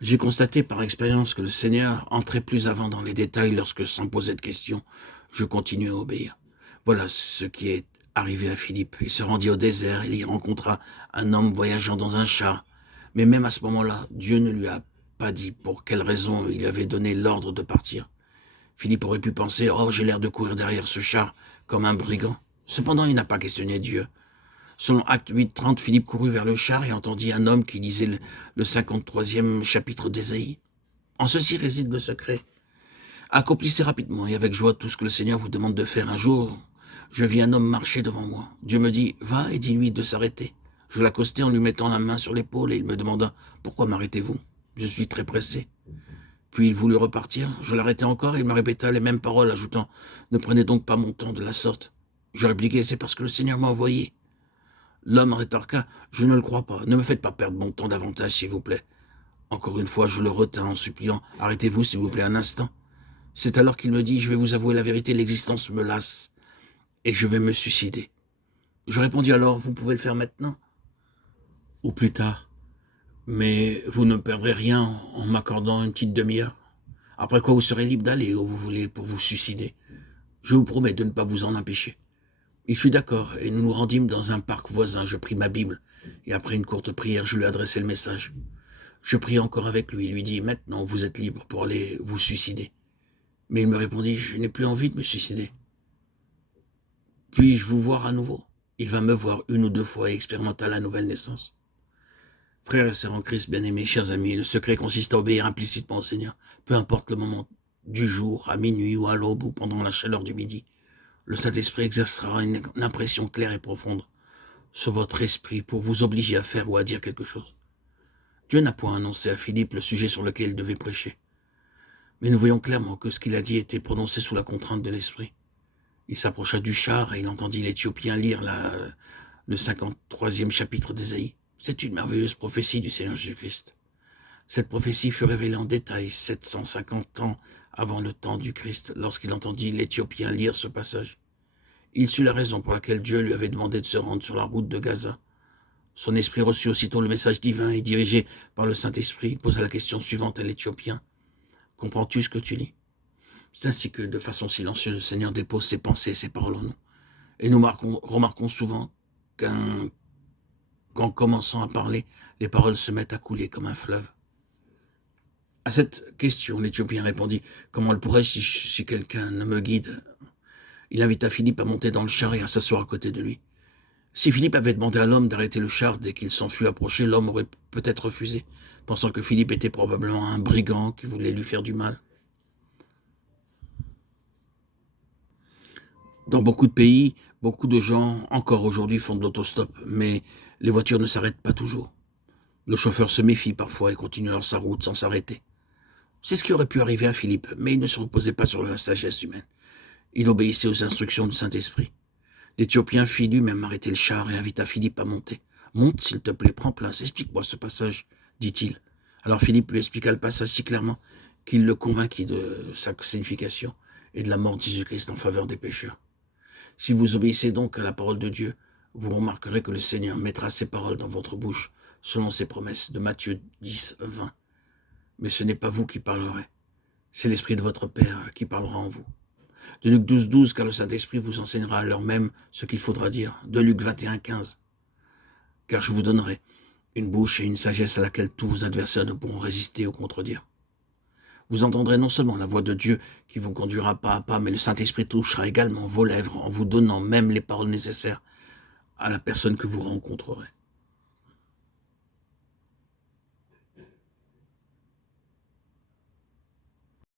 J'ai constaté par expérience que le Seigneur entrait plus avant dans les détails lorsque, sans poser de questions, je continuais à obéir. Voilà ce qui est arrivé à Philippe. Il se rendit au désert, il y rencontra un homme voyageant dans un char. Mais même à ce moment-là, Dieu ne lui a pas dit pour quelle raison il lui avait donné l'ordre de partir. Philippe aurait pu penser « Oh, j'ai l'air de courir derrière ce char comme un brigand ». Cependant, il n'a pas questionné Dieu. Selon Acte 8:30, Philippe courut vers le char et entendit un homme qui lisait le 53e chapitre d'Ésaïe. En ceci réside le secret. Accomplissez rapidement et avec joie tout ce que le Seigneur vous demande de faire. Un jour, je vis un homme marcher devant moi. Dieu me dit « Va et dis-lui de s'arrêter ». Je l'accostai en lui mettant la main sur l'épaule et il me demanda « Pourquoi m'arrêtez-vous » Je suis très pressé. Puis il voulut repartir. Je l'arrêtai encore et il me répéta les mêmes paroles, ajoutant « Ne prenez donc pas mon temps de la sorte ». Je répliquai « C'est parce que le Seigneur m'a envoyé ». L'homme rétorqua « Je ne le crois pas. Ne me faites pas perdre mon temps davantage, s'il vous plaît. » Encore une fois, je le retins en suppliant « Arrêtez-vous, s'il vous plaît, un instant. » C'est alors qu'il me dit « Je vais vous avouer la vérité, l'existence me lasse et je vais me suicider. » Je répondis alors « Vous pouvez le faire maintenant ou plus tard, mais vous ne perdrez rien en m'accordant une petite demi-heure. Après quoi, vous serez libre d'aller où vous voulez pour vous suicider. Je vous promets de ne pas vous en empêcher. » Il fut d'accord, et nous nous rendîmes dans un parc voisin. Je pris ma Bible, et après une courte prière, je lui adressai le message. Je priai encore avec lui, lui dis « Maintenant, vous êtes libre pour aller vous suicider. » Mais il me répondit « Je n'ai plus envie de me suicider. Puis-je vous voir à nouveau ?» Il vint me voir une ou deux fois et expérimenta la nouvelle naissance. Frères et sœurs en Christ, bien-aimés, chers amis, le secret consiste à obéir implicitement au Seigneur, peu importe le moment du jour, à minuit ou à l'aube ou pendant la chaleur du midi. Le Saint-Esprit exercera une impression claire et profonde sur votre esprit pour vous obliger à faire ou à dire quelque chose. Dieu n'a point annoncé à Philippe le sujet sur lequel il devait prêcher. Mais nous voyons clairement que ce qu'il a dit était prononcé sous la contrainte de l'esprit. Il s'approcha du char et il entendit l'Éthiopien lire le 53e chapitre d'Ésaïe. C'est une merveilleuse prophétie du Seigneur Jésus-Christ. Cette prophétie fut révélée en détail 750 ans avant le temps du Christ, lorsqu'il entendit l'Éthiopien lire ce passage. Il sut la raison pour laquelle Dieu lui avait demandé de se rendre sur la route de Gaza. Son esprit reçut aussitôt le message divin et dirigé par le Saint-Esprit, il posa la question suivante à l'Éthiopien. « Comprends-tu ce que tu lis ?» C'est ainsi que, de façon silencieuse, le Seigneur dépose ses pensées et ses paroles en nous. Et nous remarquons souvent qu'en commençant à parler, les paroles se mettent à couler comme un fleuve. À cette question, l'Éthiopien répondit « Comment le pourrais-je si quelqu'un ne me guide ?» Il invita Philippe à monter dans le char et à s'asseoir à côté de lui. Si Philippe avait demandé à l'homme d'arrêter le char dès qu'il s'en fut approché, l'homme aurait peut-être refusé, pensant que Philippe était probablement un brigand qui voulait lui faire du mal. Dans beaucoup de pays, beaucoup de gens, encore aujourd'hui, font de l'autostop, mais les voitures ne s'arrêtent pas toujours. Le chauffeur se méfie parfois et continue alors sa route sans s'arrêter. C'est ce qui aurait pu arriver à Philippe, mais il ne se reposait pas sur la sagesse humaine. Il obéissait aux instructions du Saint-Esprit. L'Éthiopien fit lui-même arrêter le char et invita Philippe à monter. « Monte, s'il te plaît, prends place, explique-moi ce passage, dit-il. Alors Philippe lui expliqua le passage si clairement qu'il le convainquit de sa signification et de la mort de Jésus-Christ en faveur des pécheurs. Si vous obéissez donc à la parole de Dieu, vous remarquerez que le Seigneur mettra ses paroles dans votre bouche, selon ses promesses de Matthieu 10, 20. Mais ce n'est pas vous qui parlerez, c'est l'Esprit de votre Père qui parlera en vous. De Luc 12, 12, car le Saint-Esprit vous enseignera à l'heure même ce qu'il faudra dire. De Luc 21, 15, car je vous donnerai une bouche et une sagesse à laquelle tous vos adversaires ne pourront résister ou contredire. Vous entendrez non seulement la voix de Dieu qui vous conduira pas à pas, mais le Saint-Esprit touchera également vos lèvres en vous donnant même les paroles nécessaires à la personne que vous rencontrerez.